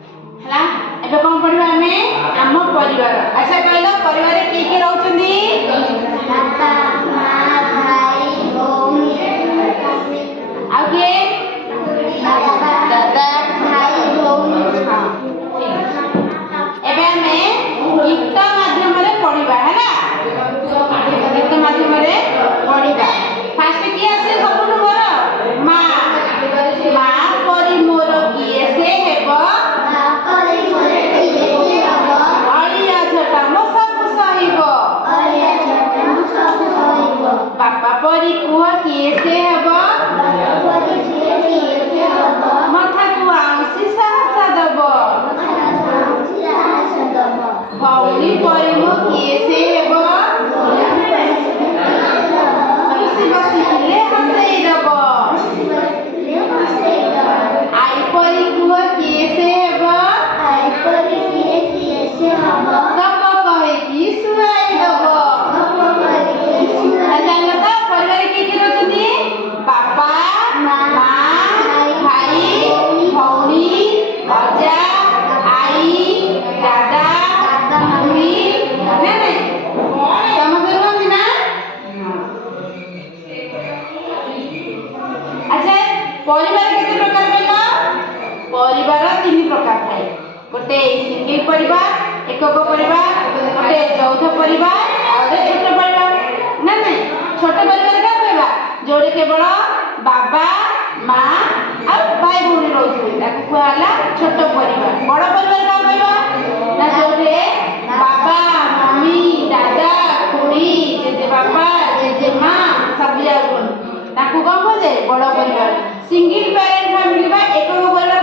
हला एबे कोन पढिबा हमें आम परिवार। अच्छा कहलो परिवार रे की रहउछंदी? बापा मां भाई भौणी आ के दादा भाई भौणी। हां एबे हमें गीत माध्यम रे पढिबा हैला। गीत माध्यम रे पढिबा। फास्ट की आसे सबनु मोर मां मां परि मोर किए से हेबो अलिया छटा मो सब सहिबो बापा परि कुह किए से हेबो मथा को आंसी साहस दबो भौणी परि मो किए से हेबो खुशी बसिले हंसई दबो आई परि कुह किए से हेबो गप कहे कि सुनाई दबो। जानता परिवार के रहउछंदी बापा मां भाई भौणी अजा आई दादा मम्मी ने ने समझ रहउछंदी ना। अच्छा परिवार केते प्रकार कहला? परिवार तीन प्रकार थाए। गोटे सिंगल परिवार एकक परिवार गोटे चौथ परिवार और छोट परिवार ना नहीं। छोट परिवार का कहबा जोड़े केवल बाबा मां और भाई भौणी रहउछे ताको कहला छोट परिवार। बड़ परिवार का कहबा ना जोड़े बाबा मम्मी दादा खुड़ी जेजे बाबा जेजे मां सब जाउछन ताको कौन कहजे बड़ परिवार। सिंगल पेरेंट फैमिली बा एकक परिवार